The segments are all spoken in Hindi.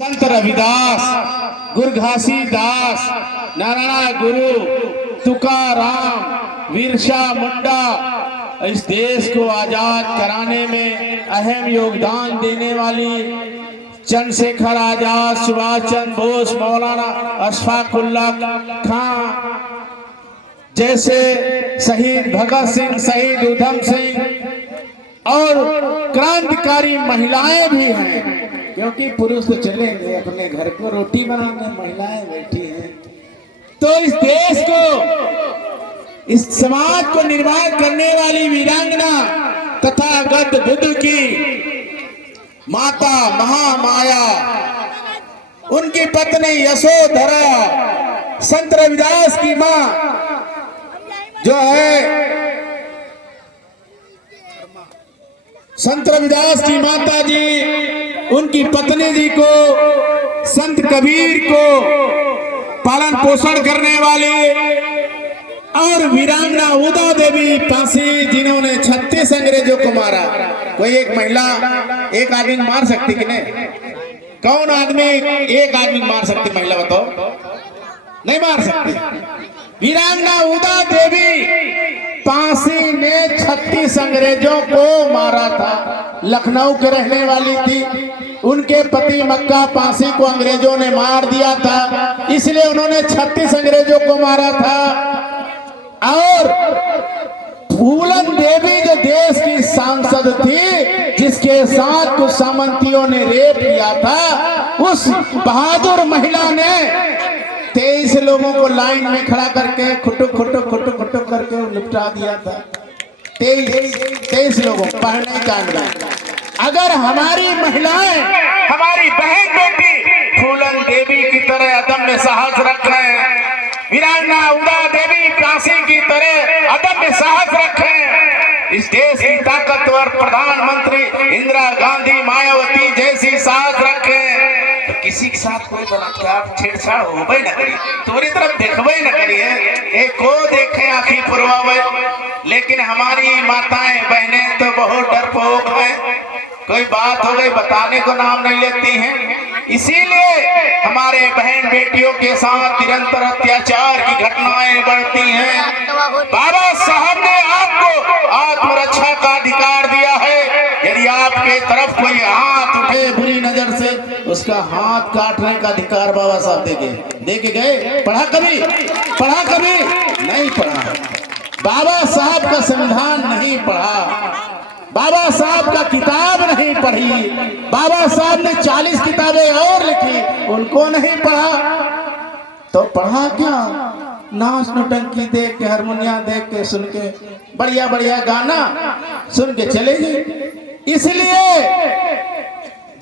संत रविदास, गुरु घासीदास, नारायण गुरु, तुकाराम, बिरसा मुंडा इस देश को आजाद कराने में अहम योगदान देने वाली चंद्रशेखर आजाद, सुभाष चंद्र बोस, मौलाना अशफाकुल्लाह खां जैसे शहीद भगत सिंह, शहीद उधम सिंह और क्रांतिकारी महिलाएं भी हैं, क्योंकि पुरुष तो चले गए अपने घर को रोटी बनाने, महिलाएं बैठी हैं। तो इस देश को, इस समाज को निर्माण करने वाली वीरांगना तथागत बुद्ध की माता महामाया, उनकी पत्नी यशोधरा, संत रविदास की मां जो है, संत रविदास की माता जी, उनकी पत्नी जी को, संत कबीर को पालन पोषण करने वाले और वीरांगना उदा देवी पासी, जिन्होंने 36 अंग्रेजों को मारा। कोई एक महिला एक आदमी मार सकती कि नहीं? कौन आदमी एक आदमी मार सकती? महिला बताओ, नहीं मार सकती। वीरांगना उदा देवी पासी ने 36 अंग्रेजों को मारा था। लखनऊ के रहने वाली थी, उनके पति मक्का पासी को अंग्रेजों ने मार दिया था, इसलिए उन्होंने 36 अंग्रेजों को मारा था। और फूलन देवी जो देश की सांसद थी, जिसके साथ कुछ सामंतियों ने रेप किया था, उस बहादुर महिला ने 23 लोगों को लाइन में खड़ा करके खुटुक खुटुक खुटुक खुटुक करके निपटा दिया था। 23 लोगों पहले कांड में। अगर हमारी महिलाएं, हमारी बहन बेटी फूलन देवी की तरह अदम्य साहस रखें, वीरांगना उदा देवी काशी की तरह अदम्य साहस रखें, इस देश की ताकतवर प्रधानमंत्री इंदिरा गांधी, मायावती जैसी साहस रखें, तो किसी के साथ कोई बलात्कार छेड़छाड़ होबे न करी, तुम्हारी तरफ देखबे न करी है, एक को देखे आखिर पुरवावे। लेकिन हमारी माताएं बहनें तो बहुत डरपोक है, कोई बात हो गई बताने को नाम नहीं लेती हैं। इसीलिए हमारे बहन बेटियों के साथ निरंतर अत्याचार की घटनाएं बढ़ती हैं। बाबा साहब ने आपको आत्मरक्षा का अधिकार दिया है। यदि आपके तरफ कोई हाथ उठे बुरी नजर से, उसका हाथ काटने का अधिकार बाबा साहब दे के गए। पढ़ा कभी? पढ़ा कभी? नहीं पढ़ा। बाबा साहब का संविधान नहीं पढ़ा, बाबा साहब का किताब नहीं पढ़ी, बाबा साहब ने 40 किताबें और लिखी, उनको नहीं पढ़ा। तो पढ़ा क्या? नाच नौटंकी देख के, हारमोनिया देख के, सुन के, बढ़िया बढ़िया गाना सुन के चले गए। इसलिए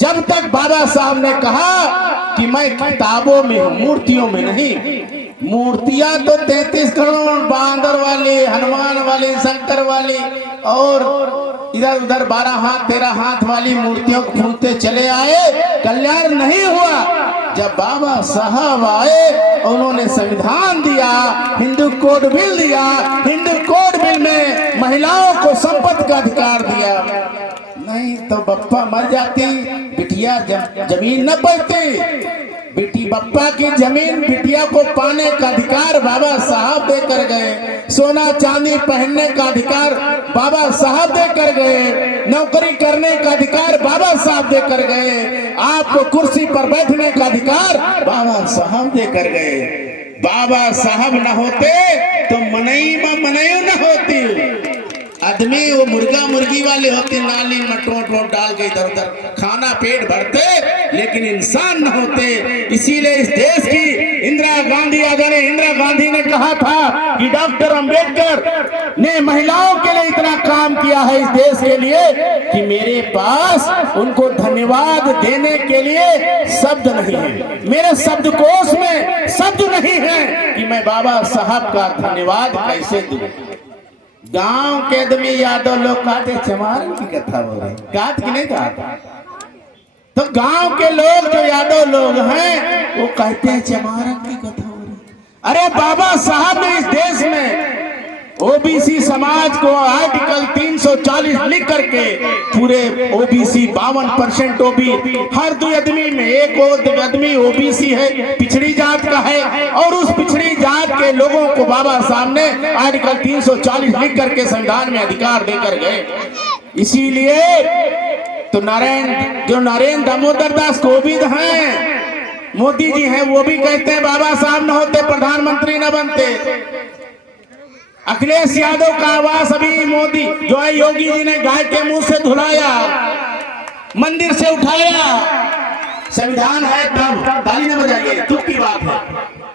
जब तक बाबा साहब ने कहा कि मैं किताबों में हूं, मूर्तियों में नहीं। मूर्तियां तो 33 करोड़ बांदर वाली, हनुमान वाली, शंकर वाली और इधर उधर 12 हाथ 13 हाथ वाली मूर्तियों को फूलते चले आए, कल्याण नहीं हुआ। जब बाबा साहब आए, उन्होंने संविधान दिया, हिंदू कोड बिल दिया, हिंदू कोड बिल में महिलाओं को संपत्ति का अधिकार दिया। नहीं तो बप्पा मर जाती, बिटिया जमीन न पाती। बेटी बप्पा की जमीन बिटिया को पाने का अधिकार बाबा साहब देकर गए। सोना चांदी पहनने का अधिकार बाबा साहब देकर गए। नौकरी करने का अधिकार बाबा साहब देकर गए। आपको कुर्सी पर बैठने का अधिकार बाबा साहब देकर गए। बाबा साहब न होते तो मनई में मनई न होती। आदमी वो मुर्गा मुर्गी वाले होते, नाली में टोट वोट डाल के इधर उधर खाना पेट भरते, लेकिन इंसान न होते। इसीलिए इस देश की इंदिरा गांधी, आदरणीय इंदिरा गांधी ने कहा था कि डॉक्टर अंबेडकर ने महिलाओं के लिए इतना काम किया है इस देश के लिए कि मेरे पास उनको धन्यवाद देने के लिए शब्द नहीं है। मेरे शब्दकोश में शब्द नहीं है कि मैं बाबा साहब का धन्यवाद कैसे दूं। गांव के आदमी यादव लोग कहते चमार की कथा हो रही, गात की नहीं कहा। तो गांव के लोग जो यादव लोग हैं, वो कहते हैं चमारन की कथा हो रही। अरे बाबा साहब ने इस देश में ओबीसी समाज को आर्टिकल 340 लिख करके पूरे ओबीसी 52% ओबी हर 2 आदमी में एक आदमी ओबीसी है, पिछड़ी जात का है, और उस पिछड़ी जात के लोगों को बाबा साहब ने आर्टिकल 340 लिख करके संविधान में अधिकार देकर गए। इसीलिए तो नरेंद्र दामोदर दास कोविंद हैं, मोदी जी हैं, वो भी कहते हैं बाबा साहब न होते प्रधानमंत्री न बनते। अखिलेश यादव का आवास अभी मोदी जो है योगी जी ने गाय के मुंह से धुलाया, मंदिर से उठाया। संविधान है तब ताली न बजाइए, दुख की बात है,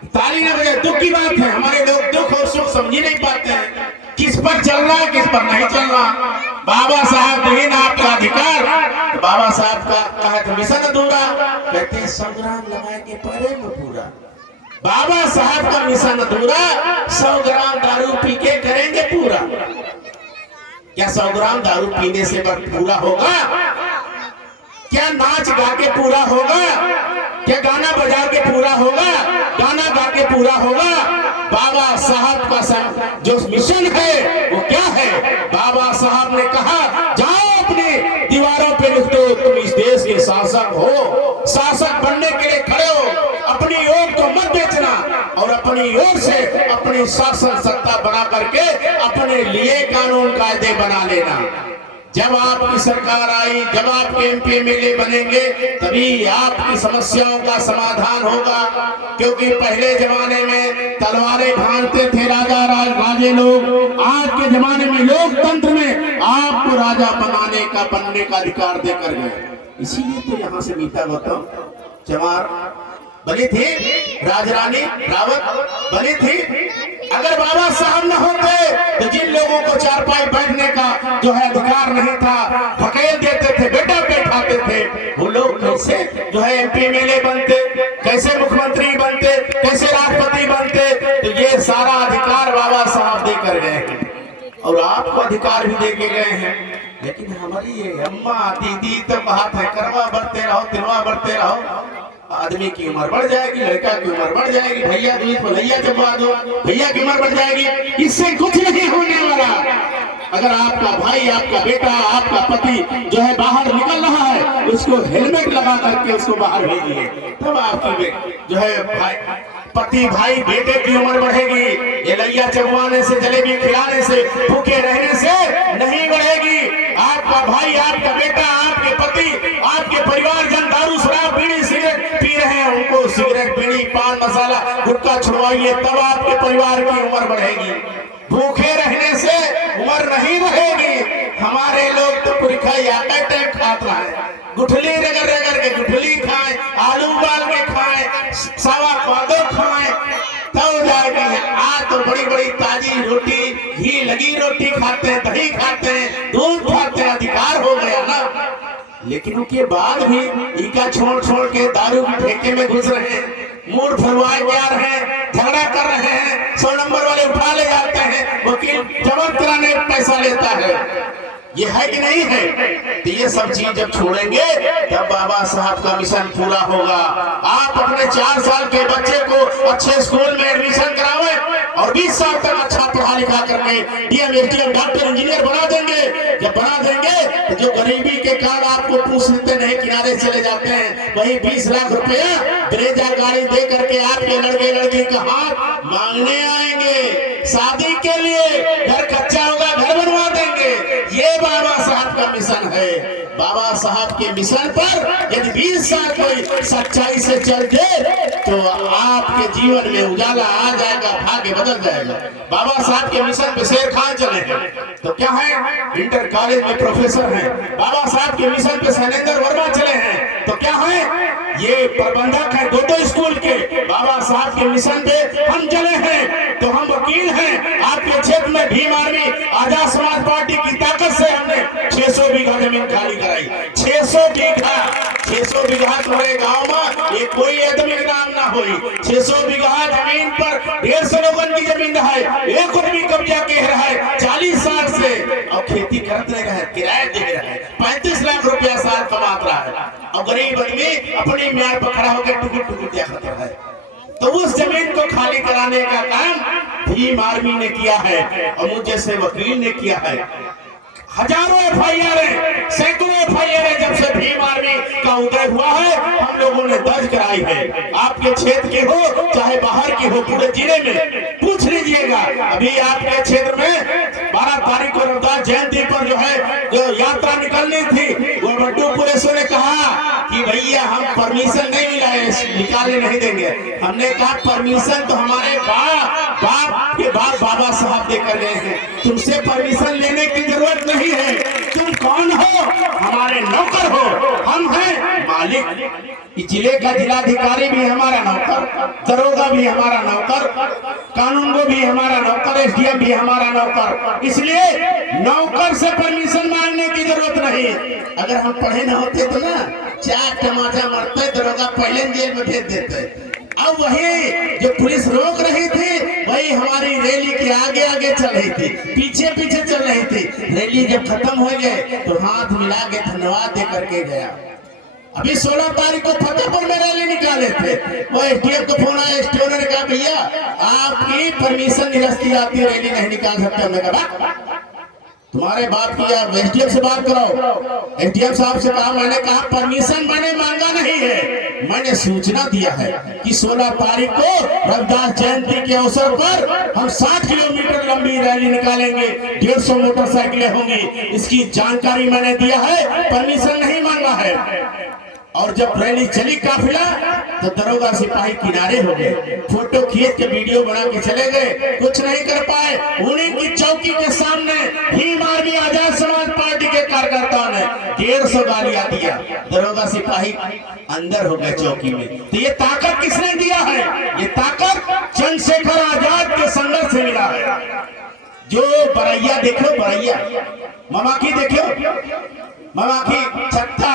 ताली न बजाइए, दुख की बात है। हमारे लोग दुख और सुख समझ नहीं पाते हैं, किस पर चल रहा है किस पर नहीं चल रहा। बाबा साहब दिन आपका अधिकार, तो बाबा साहब का है तो मिशन अधूरा, कहते हैं संग्राम लगाए के परे में पूरा। बाबा साहब का मिशन अधूरा, 100 ग्राम दारू पी के करेंगे पूरा। क्या 100 ग्राम दारू पीने से पूरा होगा? क्या नाच गा के पूरा होगा? क्या गाना बजा के पूरा होगा? गाना गा के पूरा होगा? बाबा साहब का जो मिशन है वो क्या है? बाबा साहब ने कहा जाओ अपनी दीवारों पे लिख दो तुम इस देश के शासक हो, शासक बनने के लिए खड़े हो, अपनी ओर को मत बेचना और अपनी ओर से अपनी शासन सत्ता बना करके अपने लिए कानून कायदे बना लेना। जब आपकी सरकार आई, जब आपके एमपी एमएलए बनेंगे, तभी आपकी समस्याओं का समाधान होगा। क्योंकि पहले जमाने में तलवारें भांजते थे राजा राजे लोग, आज के जमाने में लोकतंत्र में आपको राजा बनने का अधिकार देकर गए। इसीलिए तो यहाँ से मीठा गौतम चमार बने थे, राजरानी रावत बने थे। अगर बाबा साहब न होते तो जिन लोगों को चारपाई बैठने का जो है अधिकार नहीं था, धकेल देते थे, बेटा बैठाते थे, वो लोग कैसे जो है एमपी एमएलए बनते, कैसे मुख्यमंत्री बनते, कैसे राष्ट्रपति बनते? तो ये सारा अधिकार बाबा साहब देकर गए हैं और आपको अधिकार भी दे के गए हैं। लेकिन हमारी ये अम्मा दीदी तो बात है, करवा बढ़ते रहो, तिलवा बढ़ते रहो, आदमी की उम्र बढ़ जाएगी, लड़का की उम्र बढ़ जाएगी, भैया दूध को भैया चबा दो, भैया की उम्र बढ़ जाएगी, इससे कुछ नहीं होने वाला। अगर आपका भाई, आपका बेटा, आपका पति जो है बाहर निकल रहा है, उसको हेलमेट लगा करके उसको बाहर भेजिए, तब आपकी जो है भाई पति भाई बेटे की उम्र बढ़ेगी। ये लैया चबवाने से, जलेबी खिलाने से, भूखे रहने से नहीं बढ़ेगी। आपका भाई, आपका बेटा, आपके पति, आपके परिवार जन दारू शराब बीड़ी सिगरेट पी रहे हैं, उनको सिगरेट बीड़ी पान मसाला गुटखा छुड़वाइए, तब आपके परिवार की उम्र बढ़ेगी। भूखे रहने से उम्र नहीं बढ़ेगी। हमारे लोग तो पूरी खाई आटा टाइप खाता है, गुठली रगड़ रगड़ के गुठली खाएं, आलू उबाल के खाएं, सावा पादो खाएं, तब जाएगी। आज तो बड़ी बड़ी ताजी रोटी, घी लगी रोटी खाते हैं, दही खाते हैं, दूध खाते हैं, अधिकार हो गया ना। लेकिन उसके बाद भी इनका छोड़ छोड़ के दारू की ठेके में घुस रहे हैं, मूड फुलवाए जा रहे हैं, झगड़ा कर रहे हैं, 100 नंबर वाले उठा ले जाते हैं, वकील जब्त कराने पैसा लेता है। ये है कि नहीं है? तो ये सब चीज जब छोड़ेंगे तब बाबा साहब का मिशन पूरा होगा। आप अपने 4 साल के बच्चे को अच्छे स्कूल में एडमिशन करावे और 20 साल तक अच्छा पढ़ा लिखा करके डीएम एसडीएम डॉक्टर इंजीनियर बना देंगे। जब बना देंगे तो जो गरीबी के कारण आपको पूछ लेते नहीं, किनारे चले जाते हैं, वही 20 लाख रुपया ब्रेजा गाड़ी दे करके आपके लड़के लड़की का हाथ मांगने आएंगे। शादी के लिए घर कच्चा होगा, घर बनवा देंगे। ये बाबा साहब का मिशन है। बाबा साहब के मिशन पर यदि 20 साल कोई सच्चाई से चल दे तो आपके जीवन में उजाला आ जाएगा, भाग्य बदल जाएगा। बाबा साहब के मिशन पे शेर खान चले हैं तो क्या है, इंटर कॉलेज में प्रोफेसर हैं। बाबा साहब के मिशन पे शैलेंद्र वर्मा चले हैं तो क्या है, ये प्रबंधक है 2 स्कूल के। बाबा साहब के मिशन पे हम चले हैं तो हम वकील हैं। आपके क्षेत्र में भीम आर्मी आजाद समाज पार्टी की ताकत से हमने 600 बीघा जमीन खाली कराई। 600 बीघा तुम्हारे गांव में ये कोई आदमी के नाम ना हुई। 600 बीघा जमीन पर 150 लोगन की जमीन है, एक आदमी कब्जा के रहा है 40 साल से और खेती करते रहे, किराया दे रहा है, 35 लाख रुपया साल कमाता रहा है और गरीब आदमी अपनी म्यार पर खड़ा होकर टुकुर टुकुर दिया करता है। तो उस जमीन को खाली कराने का काम भीम आर्मी ने किया है और मुझ जैसे वकील ने किया है। हजारों एफआईआर है, सैकड़ों एफआईआर है, जब से भीम आर्मी का उदय हुआ है हम लोगों ने दर्ज कराई है। आपके क्षेत्र की हो चाहे बाहर की हो, पूरे जिले में पूछ लीजिएगा। अभी आपके क्षेत्र में 12 तारीख को रविदास जयंती पर जो है जो यात्रा निकलनी थी, वो बड्डू पुलिस ने कहा कि भैया हम परमिशन नहीं मिला है, निकालने नहीं देंगे। हमने कहा परमिशन तो हमारे बाप के बाबा साहब देकर गए हैं, तुमसे परमिशन लेने की जरूरत नहीं है। तुम कौन हो? हमारे नौकर हो, हम हैं मालिक। जिले का जिलाधिकारी भी हमारा नौकर, दरोगा भी हमारा नौकर, कानून को भी हमारा नौकर, एसडीएम भी हमारा नौकर। इसलिए नौकर से परमिशन मांगने की जरूरत नहीं है। अगर हम पढ़े न होते तो ना 4 टमाटर मरते, दरोगा पहले जेल में भेज देते। अब वही जो पुलिस रोक रही थी वही हमारी रैली के आगे आगे चल रही थी, पीछे पीछे चल रही थी। रैली जब खत्म हो गए तो हाथ मिला के धन्यवाद दे करके गया। अभी 16 तारीख को फतेहपुर में रैली निकाले थे, वो एसडीएम को फोन आया, एसडीएम ने कहा भैया आपकी परमिशन निरस्त की जाती है, रैली नहीं निकाल सकते। हमने कहा तुम्हारे बात किया, एसडीएम से बात कराओ। एसडीएम साहब से कहा, मैंने कहा परमिशन मैंने मांगा नहीं है, मैंने सूचना दिया है कि 16 तारीख को रविदास जयंती के अवसर पर हम 60 किलोमीटर लंबी रैली निकालेंगे, 150 मोटरसाइकिलें होंगी, इसकी जानकारी मैंने दिया है, परमिशन नहीं मांगा है। और जब रैली चली काफिला तो दरोगा सिपाही किनारे हो गए, फोटो खींच के वीडियो बना के चले गए, कुछ नहीं कर पाए। उन्हीं की चौकी के सामने भीम आर्मी आजाद समाज पार्टी के कार्यकर्ताओं ने 150 गालियां दिया, दरोगा सिपाही अंदर हो गए चौकी में। तो ये ताकत किसने दिया है? ये ताकत चंद्रशेखर आजाद के संघर्ष से मिला है। जो बरैया देखो, बरैया ममाखी देखो, ममाखी छत्ता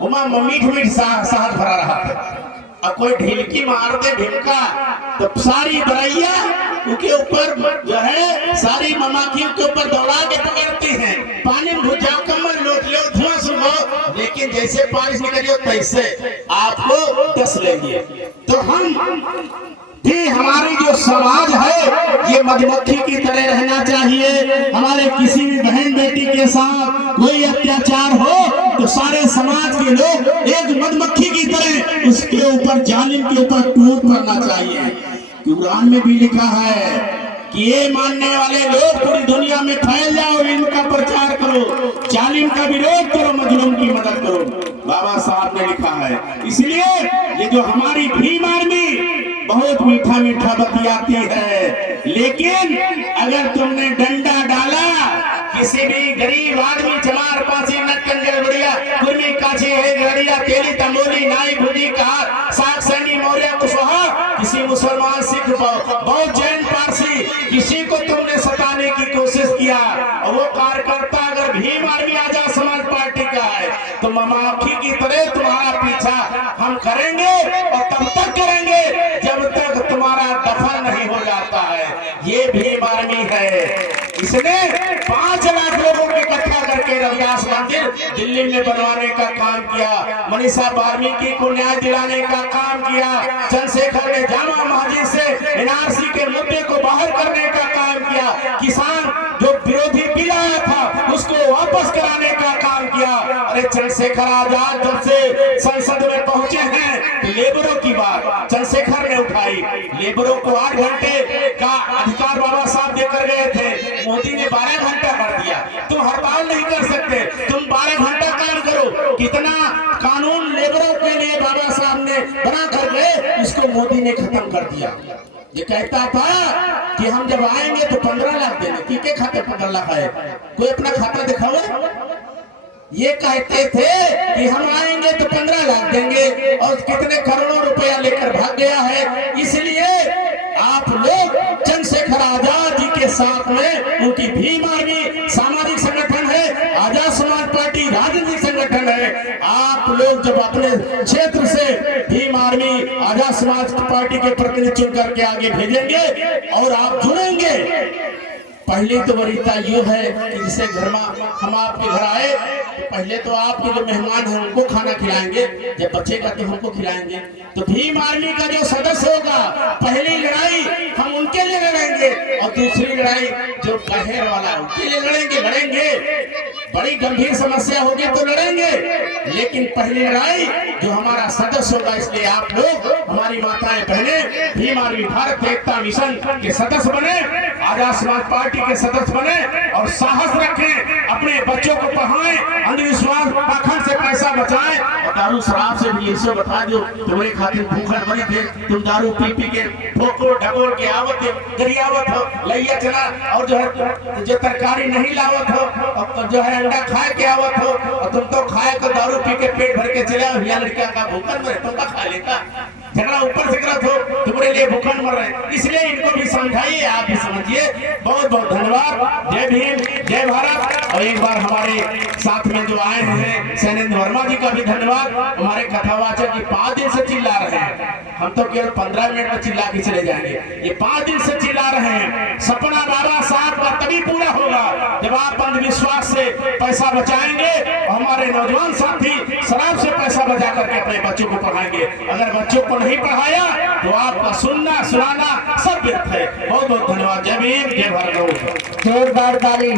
उमा मीठ मीठ शहद भरा रहा था। अब कोई ढिलकी मार दे ढिलका तो सारी बरैया उनके ऊपर जो है सारी ममाखी के ऊपर दौड़ा के पकड़ती हैं। पानी में घुस जाओ, कमर लौट लो, धुआं सुनो, लेकिन जैसे बारिश निकलियो तैसे आपको दस लेंगे। तो हम भी हमारी जो समाज है ये मधुमक्खी की तरह रहना चाहिए। हमारे किसी भी बहन बेटी के साथ कोई अत्याचार हो तो सारे समाज के लोग एक मधुमक्खी की तरह उसके ऊपर, जालिम के ऊपर टूट पड़ना चाहिए। कुरान में भी लिखा है कि ये मानने वाले लोग पूरी दुनिया में फैल जाओ, इनका प्रचार करो, जालिम का विरोध करो, मजलूम की मदद करो, बाबा साहब ने लिखा है। इसलिए ये जो हमारी भीम आर्मी बहुत मीठा मीठा बतियाती है, लेकिन अगर तुमने डंडा डाला किसी भी गरीब आदमी, चमार पासी नटकंजर बढ़िया कुर्मी काछी है गड़िया तेली तंबोली नाई भुजी का साग सैनी मौर्य कुशवाहा, किसी मुसलमान सिख बौद्ध जैन पारसी किसी को तुमने सताने की कोशिश किया और वो कार्यकर्ता अगर भीम आर्मी आजाद समाज पार्टी का है तो ममाखी की तरह तुम्हारा पीछा हम करेंगे और तब तक करेंगे जब तक तुम्हारा दफन नहीं हो जाता है। ये भीम आर्मी है। इसने 5 लाख लोगों को इकट्ठा करके रविदास मंदिर दिल्ली में बनवाने का काम किया, मनीषा वाल्मीकि को न्याय दिलाने का काम किया, चंद्रशेखर ने जामा मस्जिद से एनआरसी के मुद्दे को बाहर करने का काम किया, किसान जो विरोधी बिल आया था उसको वापस कराने का काम किया। अरे चंद्रशेखर आजाद जब से संसद में पहुंचे हैं लेबरों की बात चंद्रशेखर ने उठाई, लेबरों को 8 घंटे का अधिकार बाबा साहब देकर गए थे, मोदी ने 12 घंटा कर दिया। तुम हड़ताल नहीं कर सकते, तुम 12 घंटा काम करो। कितना कानून लेबरों के लिए बाबा साहब ने बना कर गए, इसको मोदी ने खत्म कर दिया। ये कहता था कि हम जब आएंगे तो 15 लाख देंगे, किसके खाते 15 लाख आए? कोई अपना खाता दिखाओ। ये कहते थे कि हम आएंगे तो 15 लाख देंगे और कितने करोड़ों रुपया लेकर भाग गया है। इसलिए आप लोग चंद्रशेखर आजाद जी के साथ में, उनकी भीम आर्मी सामाजिक संगठन है, आजाद समाज पार्टी राजनीतिक संगठन है। आप लोग जब अपने क्षेत्र से भीम आर्मी आजाद समाज पार्टी के प्रतिनिधि चुन करके आगे भेजेंगे और आप जुड़ेंगे पहली तो वरीयता ये है कि जैसे घर में हम आपके घर आए तो पहले तो आपके जो मेहमान हैं उनको खाना खिलाएंगे, जब बचेगा तो हमको खिलाएंगे। तो भीम आर्मी का जो सदस्य होगा, पहली लड़ाई हम उनके लिए लड़ेंगे और दूसरी लड़ाई जो बहर वाला उनके लिए लड़ेंगे। बड़ी गंभीर समस्या होगी तो लड़ेंगे, लेकिन पहली लड़ाई जो हमारा सदस्य होगा। इसलिए आप लोग, हमारी माताएं बहनें, भीम आर्मी भारत एकता मिशन के सदस्य बने, आजाद समाज पार्टी के सदस्य बने और साहस रखें, अपने बच्चों को पढ़ाएं, अंधविश्वास पाखंड से पैसा बचाएं और दारू शराब से भी ऐसे बता दो तुम्हारे खातिर भूखल बनी थे, तुम दारू पी के ठोको ढकोल के आवत गरियावत हो, लैया चला और जो तरकारी नहीं लावत हो और जो है अंडा खाए के आवत हो, और तुम तो खाए को दारू पी के पेट भर के चले आओ, लड़किया का भूखल मरे तुम तो खा लेता, झगड़ा ऊपर से करत हो, तुम्हारे लिए भूखल मर रहे। इसलिए इनको भी समझाइए, आप भी समझिए। बहुत बहुत धन्यवाद। जय भीम, जय भारत। और एक बार हमारे साथ में जो आए हैं शैलेंद्र वर्मा जी का भी धन्यवाद। हमारे कथावाचक जी 5 दिन से चिल्ला रहे हैं, हम तो केवल 15 मिनट में चिल्ला के चले जाएंगे, ये 5 दिन से चिल्ला रहे हैं। सपना बाबा साहब का तभी पूरा होगा जब आप अंधविश्वास से पैसा बचाएंगे और हमारे नौजवान साथी शराब से पैसा बचा करके अपने बच्चों को पढ़ाएंगे। अगर बच्चों को नहीं पढ़ाया तो आपका सुनना सुनाना सब व्यर्थ है। बहुत बहुत धन्यवाद। जय भीम, जय भारत। जोरदार ताली।